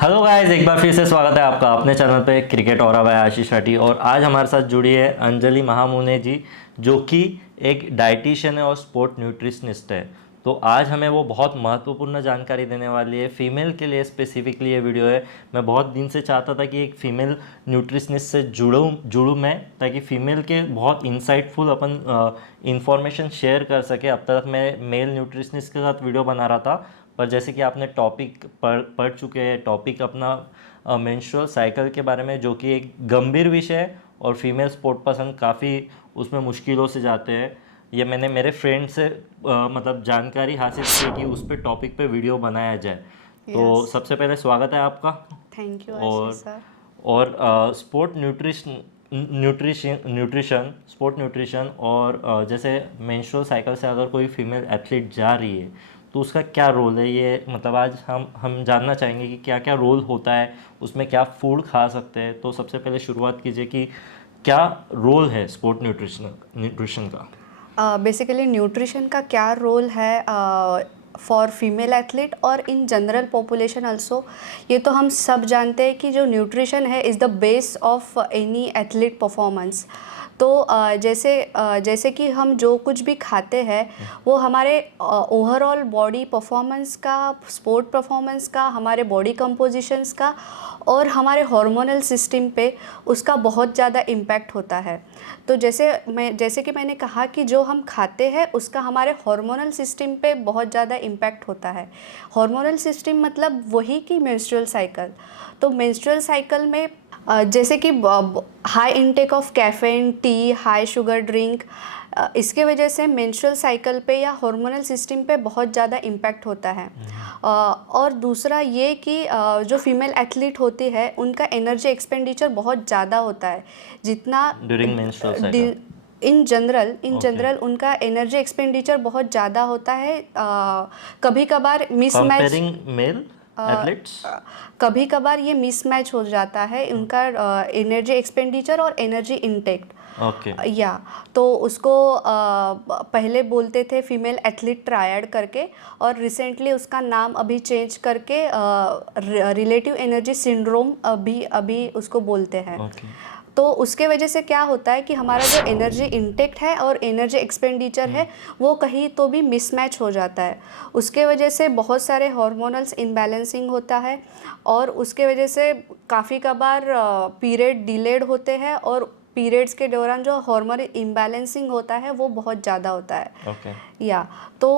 Hello guys, एक बार फिर से स्वागत है आपका अपने चैनल पे क्रिकेट और बाय आशीष राठी। और आज हमारे साथ जुड़ी है अंजलि महामुने जी, जो कि एक डाइटिशियन है और स्पोर्ट न्यूट्रिशनिस्ट है। तो आज हमें वो बहुत महत्वपूर्ण जानकारी देने वाली है फीमेल के लिए। स्पेसिफिकली ये वीडियो है। मैं बहुत दिन से चाहता था कि एक फ़ीमेल न्यूट्रिशनिस्ट से जुड़ूँ मैं, ताकि फ़ीमेल के बहुत इंसाइटफुल अपन इंफॉर्मेशन शेयर कर सके। अब तक मैं मेल न्यूट्रिशनिस्ट के साथ वीडियो बना रहा था, पर जैसे कि आपने टॉपिक पढ़ चुके हैं, टॉपिक अपना मेंस्ट्रुअल साइकिल के बारे में, जो कि एक गंभीर विषय है और फीमेल स्पोर्ट पर्सन काफ़ी उसमें मुश्किलों से जाते हैं। ये मैंने मेरे फ्रेंड से मतलब जानकारी हासिल की कि उस पे टॉपिक पे वीडियो बनाया जाए। तो यस, सबसे पहले स्वागत है आपका। थैंक यू और Ashish sir. Sport nutrition sport nutrition और जैसे मेंस्ट्रुअल साइकिल से अगर कोई फीमेल एथलीट जा रही है तो उसका क्या रोल है, ये मतलब आज हम जानना चाहेंगे कि क्या क्या रोल होता है उसमें, क्या फूड खा सकते हैं। तो सबसे पहले शुरुआत कीजिए कि क्या रोल है स्पोर्ट न्यूट्रिशन का। बेसिकली न्यूट्रिशन का क्या रोल है फॉर फीमेल एथलीट और इन जनरल पॉपुलेशन आल्सो। ये तो हम सब जानते हैं कि जो न्यूट्रिशन है is the base of any athlete performance. तो जैसे कि हम जो कुछ भी खाते हैं वो हमारे ओवरऑल बॉडी परफॉर्मेंस का, स्पोर्ट परफॉर्मेंस का, हमारे बॉडी कंपोजिशंस का और हमारे हार्मोनल सिस्टम पे उसका बहुत ज़्यादा इम्पैक्ट होता है। तो जैसे कि मैंने कहा कि जो हम खाते हैं उसका हमारे हार्मोनल सिस्टम पे बहुत ज़्यादा इम्पैक्ट होता है। हार्मोनल सिस्टम मतलब वही कि मेंस्ट्रुअल साइकिल। तो मेंस्ट्रुअल साइकिल में जैसे कि high intake of caffeine, T, high sugar drink, इसके वजह से मेंस्ट्रुअल साइकिल पे या हार्मोनल सिस्टम पे बहुत ज़्यादा इम्पैक्ट होता है। और दूसरा ये कि जो फीमेल एथलीट होती है उनका एनर्जी एक्सपेंडिचर बहुत ज़्यादा होता है। जितना during menstrual cycle in general उनका एनर्जी एक्सपेंडिचर बहुत ज़्यादा होता है। कभी कभार मिसमैच कंपेयरिंग मेल एथलीट्स। कभी कभार ये मिसमैच हो जाता है उनका एनर्जी एक्सपेंडिचर और एनर्जी इनटेक। ओके। या तो उसको पहले बोलते थे फीमेल एथलीट ट्रायड करके, और रिसेंटली उसका नाम अभी चेंज करके रिलेटिव एनर्जी सिंड्रोम अभी उसको बोलते हैं। तो उसके वजह से क्या होता है कि हमारा जो एनर्जी इंटेक है और एनर्जी एक्सपेंडिचर है वो कहीं तो भी मिसमैच हो जाता है। उसके वजह से बहुत सारे हार्मोनल्स इनबैलेंसिंग होता है और उसके वजह से काफ़ी कबार पीरियड डिलेड होते हैं और पीरियड्स के दौरान जो हार्मोनल इम्बैलेंसिंग होता है वो बहुत ज़्यादा होता है। या तो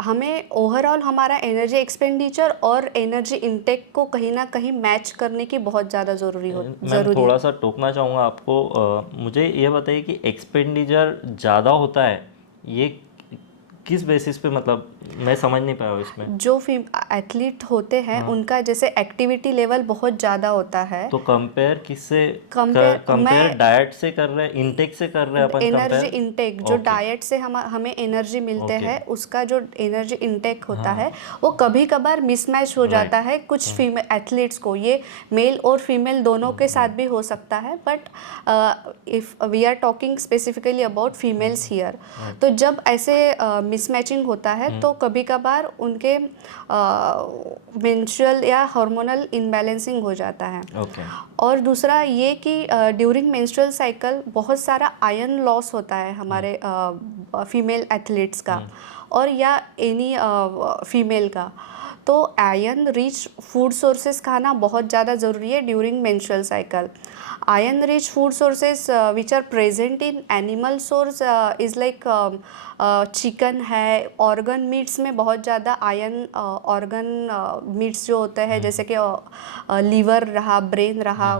हमें ओवरऑल हमारा एनर्जी एक्सपेंडिचर और एनर्जी इंटेक को कहीं ना कहीं मैच करने की बहुत ज़्यादा मैं थोड़ा सा टोकना चाहूँगा आपको। मुझे ये बताइए कि एक्सपेंडिचर ज़्यादा होता है ये किस बेसिस पे, मतलब मैं समझ नहीं पाया इसमें। जो एथलीट होते हैं उनका जैसे एक्टिविटी लेवल बहुत ज़्यादा होता है। तो कंपेयर किससे? कंपेयर डाइट से कर रहे हैं, इंटेक से कर रहे हैं अपन एनर्जी कंपेयर? इंटेक जो डाइट से हमें एनर्जी मिलते हैं उसका जो एनर्जी इंटेक होता है वो कभी कभार मिसमैच हो जाता है कुछ फीमेल एथलीट्स को। ये मेल और फीमेल दोनों के साथ भी हो सकता है, but if we are talking specifically about females here, तो जब ऐसे मिसमैचिंग होता है तो कभी कभार उनके मेंस्ट्रुअल या हार्मोनल इनबैलेंसिंग हो जाता है। और दूसरा ये कि ड्यूरिंग मेंस्ट्रुअल साइकिल बहुत सारा आयरन लॉस होता है हमारे फीमेल एथलीट्स का और या एनी फीमेल का। तो आयरन रिच फूड सोर्सेस खाना बहुत ज़्यादा ज़रूरी है during menstrual cycle. Iron rich food sources which are present in animal source is like chicken है, ऑर्गन मीट्स में बहुत ज़्यादा आयरन, ऑर्गन मीट्स जो होते हैं जैसे कि लीवर रहा, ब्रेन रहा,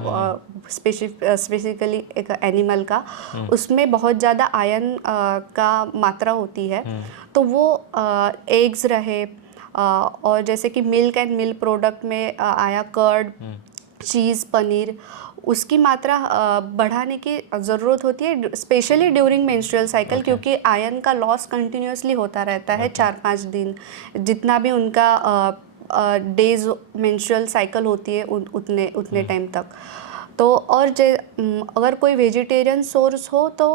स्पेसिफिकली एक एनिमल का, उसमें बहुत ज़्यादा आयरन का मात्रा होती है। तो वो एग्स रहे और जैसे कि मिल्क एंड मिल्क प्रोडक्ट में आया कर्ड, चीज़, पनीर, उसकी मात्रा बढ़ाने की ज़रूरत होती है स्पेशली ड्यूरिंग मेंस्ट्रुअल साइकिल, क्योंकि आयरन का लॉस कंटिन्यूसली होता रहता है 4-5 दिन, जितना भी उनका डेज मेंस्ट्रुअल साइकिल होती है उतने टाइम तक। तो और अगर कोई वेजिटेरियन सोर्स हो तो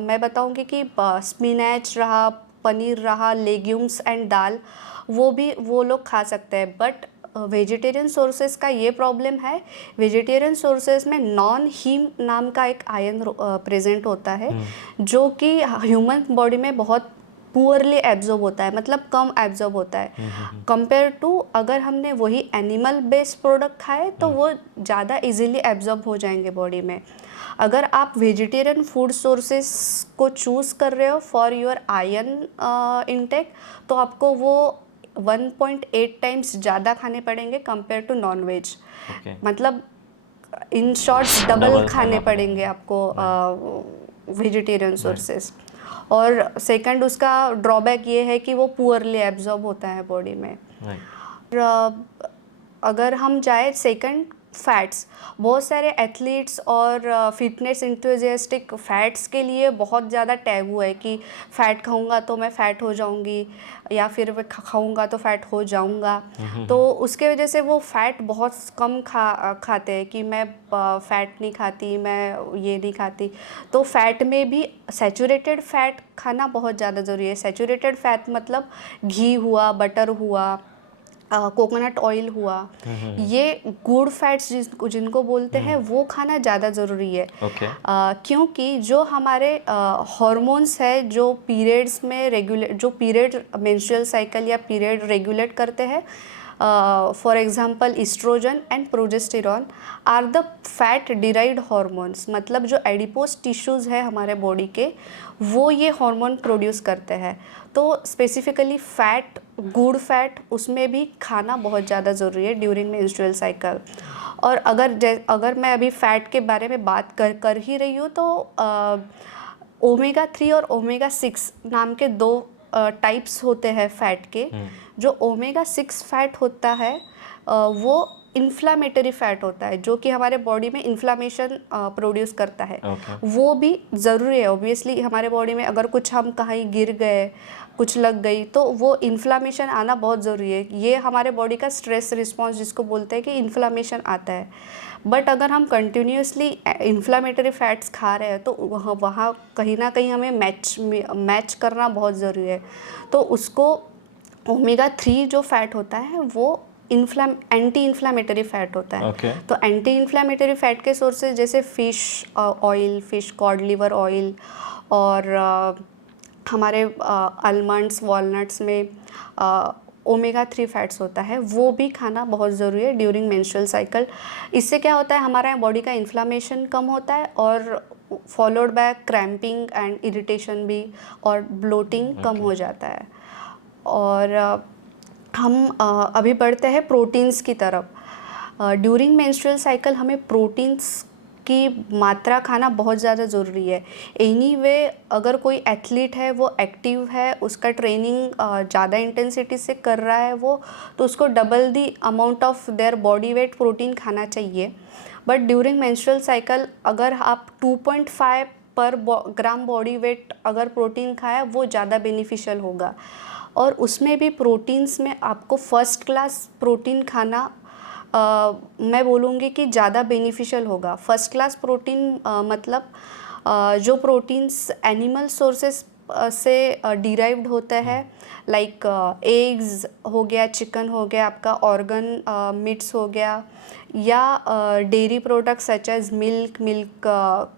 मैं बताऊंगी कि स्पिनच रहा, पनीर रहा, लेग्यूम्स एंड दाल, वो लोग खा सकते हैं। बट वेजिटेरियन सोर्सेज का ये प्रॉब्लम है, वेजिटेरियन सोर्सेज में नॉन हीम नाम का एक आयन प्रेजेंट होता है जो कि ह्यूमन बॉडी में बहुत पुअरली एब्जॉर्ब होता है, मतलब कम एब्जॉर्ब होता है कंपेयर टू अगर हमने वही एनिमल बेस्ड प्रोडक्ट खाए तो वो ज़्यादा इजीली एब्जॉर्ब हो जाएंगे बॉडी में। अगर आप वेजिटेरियन फूड सोर्सेस को चूज़ कर रहे हो फॉर योर आयरन इनटेक तो आपको वो 1.8 टाइम्स ज़्यादा खाने पड़ेंगे कंपेयर टू नॉन वेज। मतलब इन शॉर्ट डबल खाने पड़ेंगे आपको वेजिटेरियन सोर्सेस। और सेकंड उसका ड्रॉबैक ये है कि वो पुअरली एब्जॉर्ब होता है बॉडी में। अगर हम जाए सेकंड फैट्स, बहुत सारे एथलीट्स और फिटनेस इंथुजियास्टिक फैट्स के लिए बहुत ज़्यादा टैबू है कि फ़ैट खाऊंगा तो मैं फ़ैट हो जाऊंगी या फिर मैं खाऊंगा तो फ़ैट हो जाऊंगा। तो उसके वजह से वो फ़ैट बहुत कम खाते हैं कि मैं फ़ैट नहीं खाती, मैं ये नहीं खाती। तो फ़ैट में भी सैचुरेटेड फ़ैट खाना बहुत ज़्यादा ज़रूरी है। सैचुरेटेड फ़ैट मतलब घी हुआ, बटर हुआ, कोकोनट ऑयल हुआ, ये गुड फैट्स जिनको बोलते हैं वो खाना ज़्यादा ज़रूरी है। क्योंकि जो हमारे हॉर्मोन्स है जो पीरियड्स में रेगुलेट, जो पीरियड मेंस्ट्रुअल साइकिल या पीरियड रेगुलेट करते हैं, for example oestrogen and progesterone are the fat derived hormones. मतलब जो एडिपोज टिश्यूज़ है हमारे बॉडी के वो ये हार्मोन प्रोड्यूस करते हैं। तो स्पेसिफिकली फ़ैट, गुड फैट, उसमें भी खाना बहुत ज़्यादा ज़रूरी है ड्यूरिंग मेंस्ट्रुअल साइकिल। और अगर मैं अभी फ़ैट के बारे में बात कर ही रही हूँ तो ओमेगा 3 और ओमेगा 6 नाम के दो टाइप्स होते हैं फ़ैट के। जो ओमेगा 6 फैट होता है वो इन्फ्लामेटरी फैट होता है जो कि हमारे बॉडी में इन्फ्लामेशन प्रोड्यूस करता है। वो भी ज़रूरी है ऑब्वियसली। हमारे बॉडी में अगर कुछ हम कहीं गिर गए, कुछ लग गई तो वो इन्फ्लामेशन आना बहुत ज़रूरी है। ये हमारे बॉडी का स्ट्रेस रिस्पॉन्स जिसको बोलते हैं कि इन्फ्लामेशन आता है। बट अगर हम कंटिन्यूसली इन्फ्लामेटरी फैट्स खा रहे हैं तो वहाँ कहीं ना कहीं हमें मैच करना बहुत ज़रूरी है। तो उसको ओमेगा 3 जो फैट होता है वो एंटी इन्फ्लामेटरी फैट होता है। तो एंटी इन्फ्लामेटरी फैट के सोर्सेज जैसे fish oil, fish cod liver oil, और हमारे आलमंड्स, वॉलनट्स में ओमेगा 3 फैट्स होता है, वो भी खाना बहुत ज़रूरी है ड्यूरिंग मेंस्ट्रुअल साइकिल। इससे क्या होता है, हमारा बॉडी का इन्फ्लामेशन कम होता है और followed by cramping and irritation भी, और ब्लोटिंग कम हो जाता है। और हम अभी बढ़ते हैं प्रोटीन्स की तरफ। ड्यूरिंग मेंस्ट्रुअल साइकिल हमें प्रोटीन्स की मात्रा खाना बहुत ज़्यादा ज़रूरी है। एनीवे अगर कोई एथलीट है, वो एक्टिव है, उसका ट्रेनिंग ज़्यादा इंटेंसिटी से कर रहा है वो, तो उसको double the amount of their body weight protein खाना चाहिए। बट ड्यूरिंग मेंस्ट्रुअल साइकिल अगर आप 2.5 पर ग्राम बॉडी वेट अगर प्रोटीन खाया वो ज़्यादा बेनिफिशियल होगा। और उसमें भी प्रोटीन्स में आपको फर्स्ट क्लास प्रोटीन खाना मैं बोलूँगी कि ज़्यादा बेनिफिशियल होगा। फर्स्ट क्लास प्रोटीन मतलब जो प्रोटीन्स एनिमल सोर्सेस से डिराइव्ड होता है, लाइक एग्स हो गया, चिकन हो गया, आपका ऑर्गन मीट्स हो गया, या dairy products such as milk,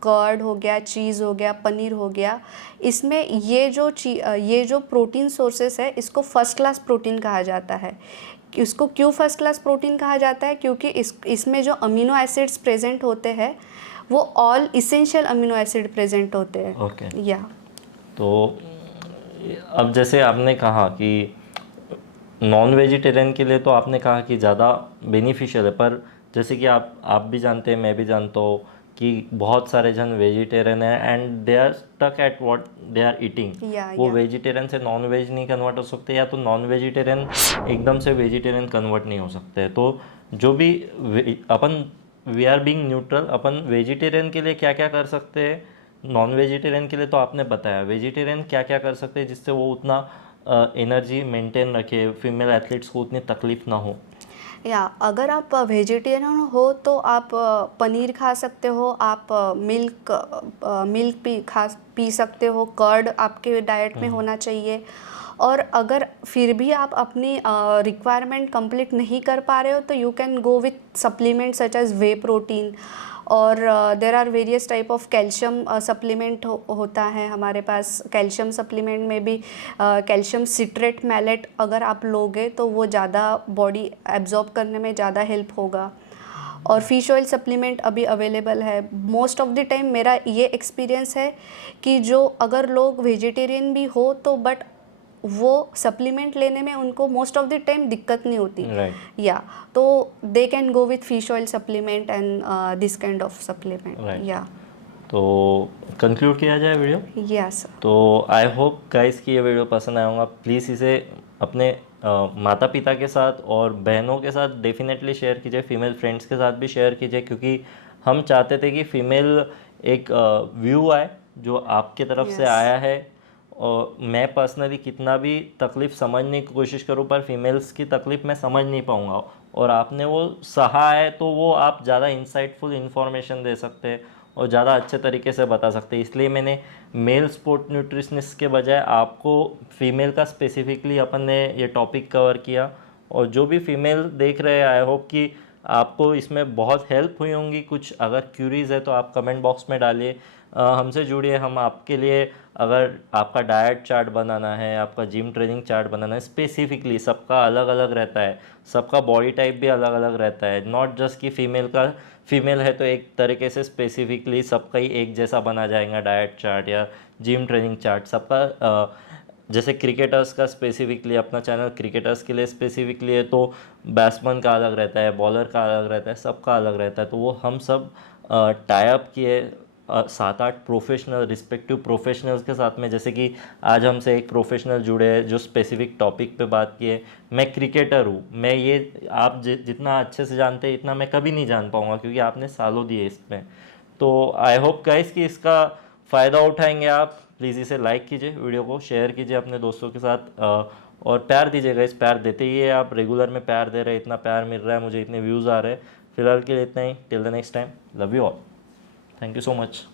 curd हो गया, चीज़ हो गया, पनीर हो गया। इसमें ये जो प्रोटीन सोर्सेस है इसको फर्स्ट क्लास प्रोटीन कहा जाता है। इसको क्यों फर्स्ट क्लास प्रोटीन कहा जाता है? क्योंकि इसमें जो अमीनो एसिड्स प्रेजेंट होते हैं वो all essential amino acid present होते हैं। या तो अब जैसे आपने कहा कि नॉन वेजिटेरियन के लिए तो आपने कहा कि ज़्यादा बेनिफिशियल है, पर जैसे कि आप भी जानते हैं, मैं भी जानता हूँ कि बहुत सारे जन वेजिटेरियन है and they are stuck at what they are eating. वो वेजिटेरियन से नॉन वेज नहीं कन्वर्ट हो सकते, या तो नॉन वेजिटेरियन एकदम से वेजिटेरियन कन्वर्ट नहीं हो सकते। तो जो भी अपन वी आर बीइंग न्यूट्रल, अपन वेजिटेरियन के लिए क्या क्या कर सकते हैं, नॉन वेजिटेरियन के लिए तो आपने बताया, वेजिटेरियन क्या क्या कर सकते हैं जिससे वो उतना एनर्जी मेंटेन रखे, फीमेल एथलीट्स को उतनी तकलीफ ना हो। या अगर आप वेजिटेरियन हो तो आप पनीर खा सकते हो, आप मिल्क पी सकते हो, कर्ड आपके डाइट में होना चाहिए। और अगर फिर भी आप अपनी रिक्वायरमेंट कंप्लीट नहीं कर पा रहे हो तो you can go with supplement such as whey protein, और there are various type of calcium supplement होता है हमारे पास। कैल्शियम सप्लीमेंट में भी कैल्शियम सिट्रेट मैलेट अगर आप लोगे तो वो ज़्यादा बॉडी एब्जॉर्ब करने में ज़्यादा हेल्प होगा। और फिश ऑयल सप्लीमेंट अभी अवेलेबल है। मोस्ट ऑफ द टाइम मेरा ये एक्सपीरियंस है कि जो अगर लोग वेजिटेरियन भी हो तो बट वो सप्लीमेंट लेने में उनको मोस्ट ऑफ द टाइम दिक्कत नहीं होती, राइट या तो they can go with fish oil supplement and this kind of supplement. Right. या तो कंक्लूड किया जाए वीडियो। यस तो आई होप गाइस कि ये वीडियो पसंद आया होगा। प्लीज़ इसे अपने माता पिता के साथ और बहनों के साथ डेफिनेटली शेयर कीजिए, फीमेल फ्रेंड्स के साथ भी शेयर कीजिए, क्योंकि हम चाहते थे कि फीमेल एक व्यू आए जो आपके तरफ से Yes. आया है। और मैं पर्सनली कितना भी तकलीफ़ समझने की कोशिश करूँ पर फीमेल्स की तकलीफ़ मैं समझ नहीं पाऊँगा, और आपने वो सहा है तो वो आप ज़्यादा इंसाइटफुल इन्फॉर्मेशन दे सकते हैं और ज़्यादा अच्छे तरीके से बता सकते हैं। इसलिए मैंने मेल स्पोर्ट न्यूट्रिशनिस्ट के बजाय आपको फीमेल का स्पेसिफिकली अपन ने ये टॉपिक कवर किया। और जो भी फीमेल देख रहे हैं, आई होप कि आपको इसमें बहुत हेल्प हुई होंगी। कुछ अगर क्यूरीज है तो आप कमेंट बॉक्स में डालिए, हमसे जुड़िए। हम आपके लिए, अगर आपका डाइट चार्ट बनाना है, आपका जिम ट्रेनिंग चार्ट बनाना है, स्पेसिफिकली सबका अलग अलग रहता है, सबका बॉडी टाइप भी अलग अलग रहता है। नॉट जस्ट कि फीमेल है तो एक तरीके से स्पेसिफिकली सबका ही एक जैसा बना जाएगा डाइट चार्ट या जिम ट्रेनिंग चार्ट सबका। जैसे क्रिकेटर्स का स्पेसिफिकली अपना चैनल क्रिकेटर्स के लिए स्पेसिफिकली है, तो बैट्समैन का अलग रहता है, बॉलर का अलग रहता है, सबका अलग रहता है। तो वो हम सब टाई अप किए 7-8 प्रोफेशनल रिस्पेक्टिव प्रोफेशनल्स के साथ में। जैसे कि आज हमसे एक प्रोफेशनल जुड़े हैं जो स्पेसिफिक टॉपिक पे बात किए। मैं क्रिकेटर हूँ, मैं ये आप जितना अच्छे से जानते हैं इतना मैं कभी नहीं जान पाऊँगा, क्योंकि आपने सालों दिए इसमें। तो आई होप गाइस कि इसका फ़ायदा उठाएंगे आप। प्लीज़ इसे लाइक कीजिए, वीडियो को शेयर कीजिए अपने दोस्तों के साथ, और प्यार दीजिएगा। इस प्यार देते ही है, आप रेगुलर में प्यार दे रहे हैं, इतना प्यार मिल रहा है मुझे, इतने व्यूज़ आ रहे हैं। फिलहाल के लिए इतना ही। Till the next time, love you all, thank you so much.